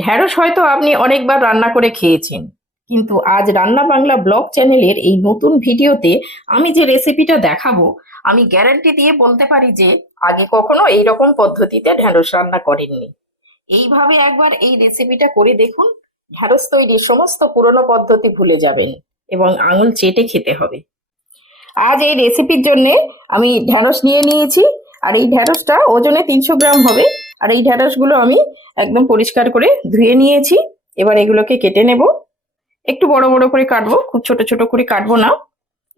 ঢ্যাঁড়স হয়তো আপনি অনেকবার রান্না করে খেয়েছেন, কিন্তু আজ রান্না বাংলা ব্লগ চ্যানেলের এই নতুন ভিডিওতে আমি যে রেসিপিটা দেখাবো, আমি গ্যারান্টি দিয়ে বলতে পারি যে আগে কখনো এইরকম পদ্ধতিতে ঢ্যাঁড়স রান্না করেননি। এইভাবে একবার এই রেসিপিটা করে দেখুন, ঢ্যাঁড়স তৈরির সমস্ত পুরনো পদ্ধতি ভুলে যাবেন এবং আঙুল চেটে খেতে হবে। আজ এই রেসিপির জন্যে আমি ঢ্যাঁড়স নিয়ে নিয়েছি, আর এই ঢ্যাঁড়সটা ওজনে 300 গ্রাম হবে। আর এই ঢ্যাঁড়সগুলো আমি একদম পরিষ্কার করে ধুয়ে নিয়েছি। এবার এগুলোকে কেটে নেব। একটু বড় বড় করে কাটবো, খুব ছোট ছোট করে কাটবো না,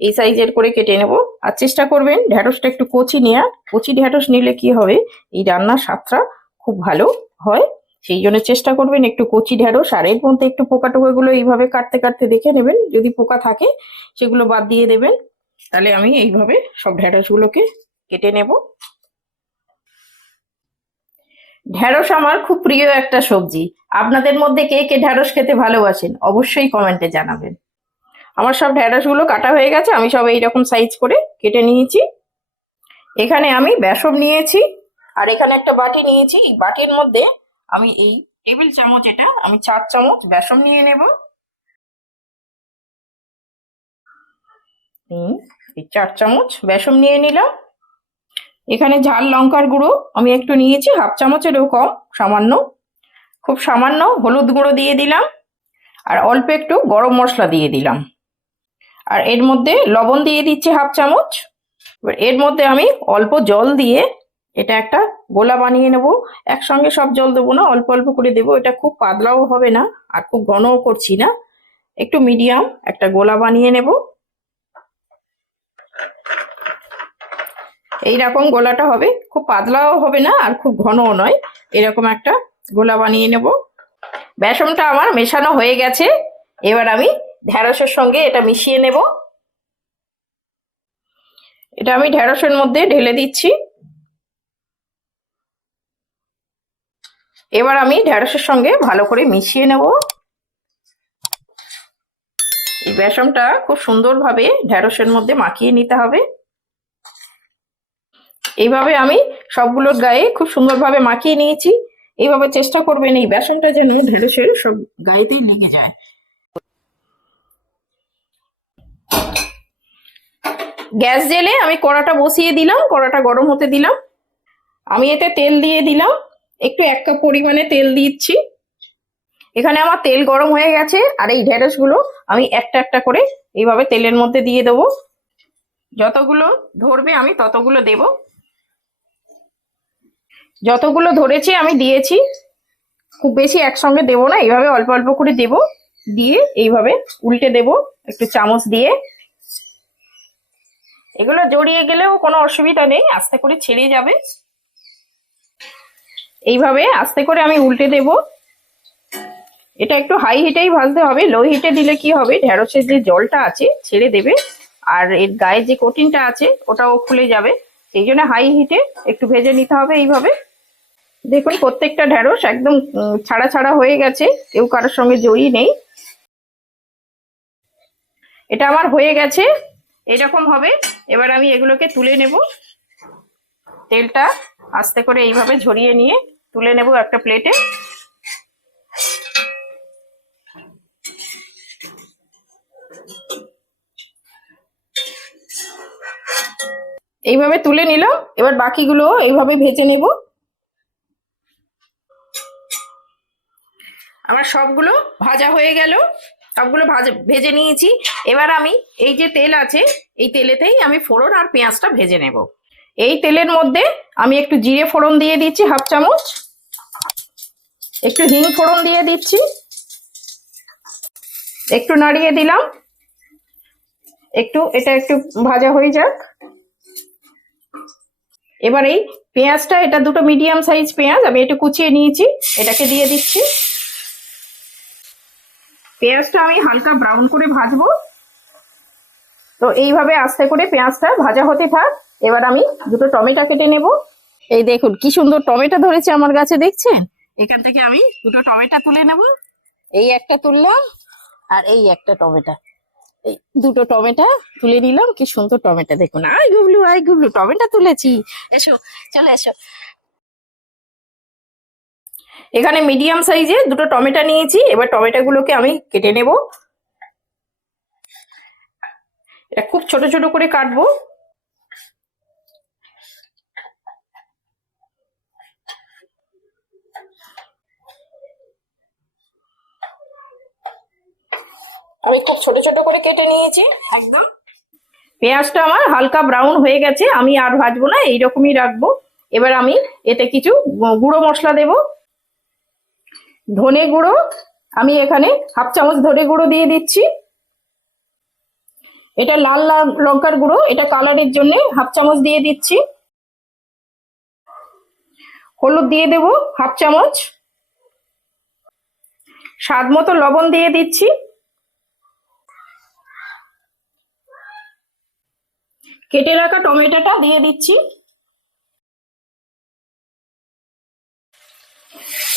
এই সাইজের করে কেটে নেব। আর চেষ্টা করবেন ঢ্যাঁড়সটা একটু কচি নেওয়া। কচি ঢ্যাঁড়স নিলে কি হবে, এই রান্নার স্বাদটা খুব ভালো হয়। সেই জন্য চেষ্টা করবেন একটু কচি ঢ্যাঁড়স। আর এর মধ্যে একটু পোকা টোকাগুলো এইভাবে কাটতে কাটতে দেখে নেবেন, যদি পোকা থাকে সেগুলো বাদ দিয়ে দেবেন। তাহলে আমি এইভাবে সব ঢ্যাঁড়সগুলোকে কেটে নেব। ঢ্যাঁড়স আমার খুব প্রিয় একটা সবজি। আপনাদের মধ্যে কে কে ঢ্যাঁড়স খেতে ভালোবাসেন অবশ্যই কমেন্টে জানাবেন। আমার সব ঢ্যাঁড়সগুলো কাটা হয়ে গেছে, আমি সব এইরকম সাইজ করে কেটে নিয়েছি। এখানে আমি বেসন নিয়েছি, আর এখানে একটা বাটি নিয়েছি। এই বাটির মধ্যে আমি এই টেবিল চামচ, এটা আমি 4 চামচ বেসন নিয়ে নেব। এই 4 চামচ বেসন নিয়ে নিলাম। এখানে ঝাল লঙ্কার গুঁড়ো আমি একটু নিয়েছি, হাফ চামচেরও কম, সামান্য, খুব সামান্য হলুদ গুঁড়ো দিয়ে দিলাম। আর অল্প একটু গরম মশলা দিয়ে দিলাম। আর এর মধ্যে লবণ দিয়ে দিচ্ছি হাফ চামচ। এবার এর মধ্যে আমি অল্প জল দিয়ে এটা একটা গোলা বানিয়ে নেব। একসঙ্গে সব জল দেবো না, অল্প অল্প করে দেবো। এটা খুব পাতলাও হবে না আর খুব ঘনও করছি না, একটু মিডিয়াম একটা গোলা বানিয়ে নেব। এইরকম গোলাটা হবে, খুব পাতলাও হবে না আর খুব ঘনও নয়, এরকম একটা গোলা বানিয়ে নেব। বেসনটা আমার মেশানো হয়ে গেছে। এবার আমি ঢ্যাঁড়সের সঙ্গে এটা মিশিয়ে নেব। এটা আমি ঢ্যাঁড়সের মধ্যে ঢেলে দিচ্ছি। এবার আমি ঢ্যাঁড়সের সঙ্গে ভালো করে মিশিয়ে নেব। এই বেসনটা খুব সুন্দরভাবে ঢ্যাঁড়সের মধ্যে মাখিয়ে নিতে হবে। এইভাবে আমি সবগুলোর গায়ে খুব সুন্দরভাবে মাখিয়ে নিয়েছি। এইভাবে চেষ্টা করবেন এই বেসনটা যেন ঢ্যাঁড়সের সব গায়েতেই লেগে যায়। গ্যাস জেলে আমি কড়াটা বসিয়ে দিলাম, কড়াটা গরম হতে দিলাম। আমি এতে তেল দিয়ে দিলাম, একটু 1 কাপ পরিমাণে তেল দিচ্ছি। এখানে আমার তেল গরম হয়ে গেছে, আর এই ঢ্যাঁড়সগুলো আমি একটা একটা করে এইভাবে তেলের মধ্যে দিয়ে দেবো। যতগুলো ধরবে আমি ততগুলো দেব। যতগুলো ধরেছে আমি দিয়েছি, খুব বেশি একসঙ্গে দেবো না, এইভাবে অল্প অল্প করে দেব। দিয়ে এইভাবে উল্টে দেব একটু চামচ দিয়ে। এগুলো জড়িয়ে গেলেও কোনো অসুবিধা নেই, আস্তে করে ছেড়ে যাবে। এইভাবে আস্তে করে আমি উল্টে দেব। এটা একটু হাই হিটেই ভাজতে হবে, লো হিটে দিলে কি হবে, ঢ্যাঁড়সের যে জলটা আছে ছেড়ে দেবে, আর এর গায়ে যে কোটিনটা আছে ওটাও খুলে যাবে। সেই জন্য হাই হিটে একটু ভেজে নিতে হবে। এইভাবে দেখুন প্রত্যেকটা ঢ্যাঁড়স একদম ছাড়া ছাড়া হয়ে গেছে, কেউ কারোর সঙ্গে জড়ি নেই। এটা আমার হয়ে গেছে, এরকম হবে। এবার আমি এগুলোকে তুলে নেব। তেলটা আস্তে করে এইভাবে ঝরিয়ে নিয়ে তুলে নেব একটা প্লেটে। এইভাবে তুলে নিলাম। এবার বাকিগুলো এইভাবে ভেজে নেব। আমার সবগুলো ভাজা হয়ে গেল, সবগুলো ভেজে নিয়েছি। এবার আমি এই যে তেল আছে, এই তেলেতেই আমি ফোড়ন আর পেঁয়াজটা ভেজে নেব। এই তেলের মধ্যে আমি একটু জিরে ফোড়ন দিয়ে দিচ্ছি হাফ চামচ, একটু হিং ফোড়ন দিয়ে দিচ্ছি, একটু নাড়িয়ে দিলাম। এটা একটু ভাজা হয়ে যাক। এবার এই পেঁয়াজটা, এটা দুটো মিডিয়াম সাইজ পেঁয়াজ আমি একটু কুচিয়ে নিয়েছি, এটাকে দিয়ে দিচ্ছি। পেঁয়াজটা আমি হালকা ব্রাউন করে ভাজবো। তো এইভাবে আস্তে করে পেঁয়াজটা ভাজা হতে থাক। এবার আমি দুটো টমেটো কেটে নেব। এই দেখুন কি সুন্দর টমেটো ধরেছে আমার গাছে, দেখছেন? এখান থেকে আমি দুটো টমেটো তুলে নেব। এই একটা তুললাম, আর এই একটা টমেটো, এই দুটো টমেটো তুলে নিলাম। কি সুন্দর টমেটো দেখুন। আই গুবলু টমেটো তুলেছি, এসো, চলে এসো। এখানে মিডিয়াম সাইজে দুটো টমেটো নিয়েছি, এবার টমেটোগুলোকে আমি কেটে নেব। এটা খুব ছোট ছোট করে কাটবো। আমি খুব ছোট ছোট করে কেটে নিয়েছি একদম। পেঁয়াজটা আমার হালকা ব্রাউন হয়ে গেছে, আমি আর ভাজবো না, এইরকমই রাখবো। এবার আমি এতে কিছু গুঁড়ো মশলা দেব। ধনে গুঁড়ো আমি এখানে 1/2 চামচ ধনে গুঁড়ো দিয়ে দিচ্ছি। এটা লাল লাল লঙ্কার গুঁড়ো, এটা কালারের জন্য 1/2 চামচ দিয়ে দিচ্ছি। হলুদ দিয়ে দেব 1/2 চামচ। স্বাদ মতো লবণ দিয়ে দিচ্ছি। কেটে রাখা টমেটোটা দিয়ে দিচ্ছি।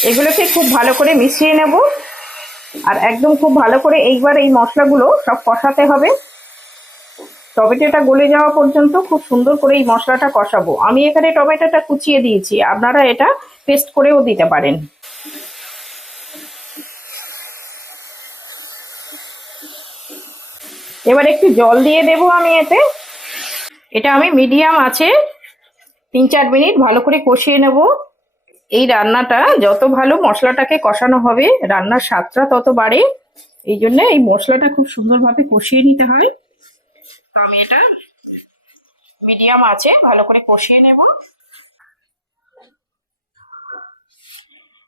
এগুলোকে খুব ভালো করে মিশিয়ে নেব, আর একদম খুব ভালো করে এইবার এই মশলাগুলো সব কষাতে হবে। টমেটোটা গলে যাওয়া পর্যন্ত খুব সুন্দর করে এই মশলাটা কষাবো। আমি এখানে টমেটোটা কুচিয়ে দিয়েছি, আপনারা এটা পেস্ট করেও দিতে পারেন। এবার একটু জল দিয়ে দেব আমি এতে। এটা আমি মিডিয়াম আছে 3-4 মিনিট ভালো করে কষিয়ে নেব। এই রান্নাটা যত ভালো মশলাটাকে কষানো হবে, রান্নার স্বাদটা তত বাড়ে। এই জন্য এই মশলাটা খুব সুন্দরভাবে কষিয়ে নিতে হয়। আমি এটা মিডিয়াম আছে ভালো করে কষিয়ে নেব।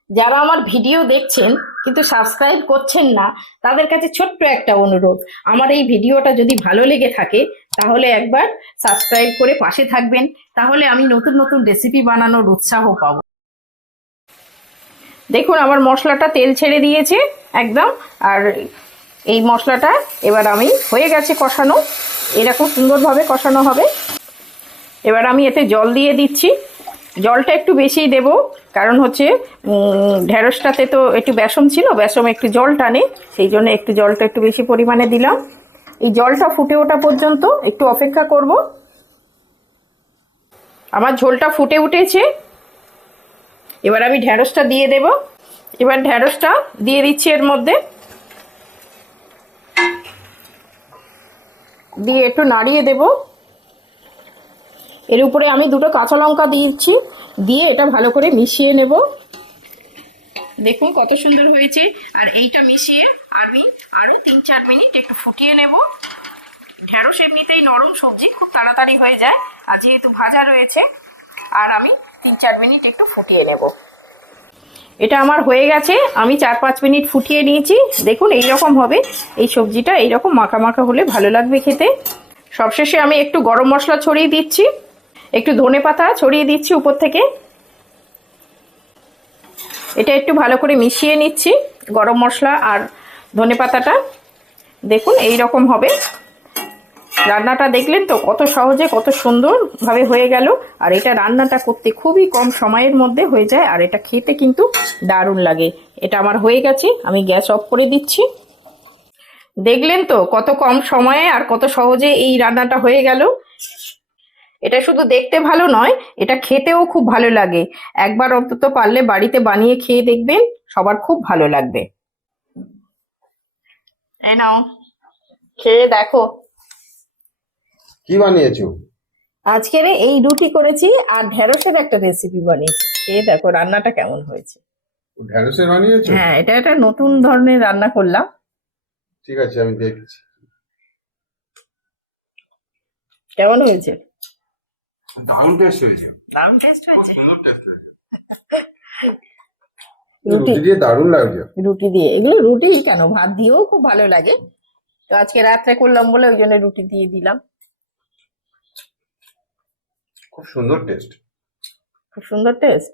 যারা আমার ভিডিও দেখছেন কিন্তু সাবস্ক্রাইব করছেন না, তাদের কাছে ছোট্ট একটা অনুরোধ, আমার এই ভিডিওটা যদি ভালো লেগে থাকে তাহলে একবার সাবস্ক্রাইব করে পাশে থাকবেন, তাহলে আমি নতুন নতুন রেসিপি বানানোর উৎসাহ পাবো। দেখুন আমার মশলাটা তেল ছেড়ে দিয়েছে একদম। আর এই মশলাটা এবার আমি হয়ে গেছে কষানো, এরকম সুন্দরভাবে কষানো হবে। এবার আমি এতে জল দিয়ে দিচ্ছি। জলটা একটু বেশিই দেব, কারণ হচ্ছে ঢেঁড়সটাতে তো একটু বেসম ছিল, বেসম একটু জল টানে, সেই জন্য একটু জলটা একটু বেশি পরিমাণে দিলাম। এই জলটা ফুটে ওঠা পর্যন্ত একটু অপেক্ষা করব। আমার ঝোলটা ফুটে উঠেছে, এবার আমি ঢেঁড়সটা দিয়ে দেব। এবার ঢেঁড়সটা দিয়ে দিচ্ছি এর মধ্যে, দিয়ে একটু নাড়িয়ে দেব। এর উপরে আমি দুটো কাঁচা লঙ্কা দিয়েছি, দিয়ে এটা ভালো করে মিশিয়ে নেব। দেখুন কত সুন্দর হয়েছে। আর এইটা মিশিয়ে আমি আরও 3-4 মিনিট একটু ফুটিয়ে নেব। ঢেঁড়স এমনিতেই নরম সবজি, খুব তাড়াতাড়ি হয়ে যায়, আর যেহেতু ভাজা রয়েছে, আর আমি 3-4 মিনিট একটু ফুটিয়ে নেব। এটা আমার হয়ে গেছে, আমি 4-5 মিনিট ফুটিয়ে নিয়েছি। দেখুন এইরকম হবে এই সবজিটা, এইরকম মাখা মাখা হলে ভালো লাগবে খেতে। সবশেষে আমি একটু গরম মশলা ছড়িয়ে দিচ্ছি, একটু ধনেপাতা ছড়িয়ে দিচ্ছি উপর থেকে। এটা একটু ভালো করে মিশিয়ে নিচ্ছি গরম মশলা আর ধনেপাতাটা। দেখুন এই রকম হবে রান্নাটা। দেখলেন তো কত সহজে কত সুন্দরভাবে হয়ে গেল। আর এটা রান্নাটা করতে খুবই কম সময়ের মধ্যে হয়ে যায়, আর এটা খেতে কিন্তু দারুণ লাগে। এটা আমার হয়ে গেছে, আমি গ্যাস অফ করে দিচ্ছি। দেখলেন তো কত কম সময়ে আর কত সহজে এই রান্নাটা হয়ে গেল। এটা শুধু দেখতে ভালো নয়, এটা খেতেও খুব ভালো লাগে। একবার অন্তত পারলে বাড়িতে বানিয়ে খেয়ে দেখবেন, সবার খুব ভালো লাগবে। এই নাও, খেয়ে দেখো। কি বানিয়েছো? আজকের এই রুটি করেছি আর ঢেঁড়সের একটা রেসিপি বানিয়েছি, খেয়ে দেখো রান্নাটা কেমন হয়েছে। ঢ্যাঁড়সের বানিয়েছো? হ্যাঁ, এটা একটা নতুন ধরনের রান্না করলাম। ঠিক আছে, আমি দেখছি। কেমন হয়েছে? দারুণ টেস্ট হয়েছে। দারুণ টেস্ট খুব হয়েছে। সুন্দর টেস্ট হয়েছে। রুটি রুটি দিয়ে দারুণ লাগছে। রুটি দিয়ে, এগুলো রুটি কেন ভাত দিয়েও খুব ভালো লাগে। তো আজকে রাত্রে করলাম বলে ওই জন্য রুটি দিয়ে দিলাম। খুব সুন্দর টেস্ট। খুব সুন্দর টেস্ট।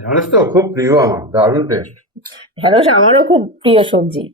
ঢ্যাঁড়স তো খুব প্রিয় আমার, দারুণ টেস্ট। ঢেঁড়স আমারও খুব প্রিয় সবজি।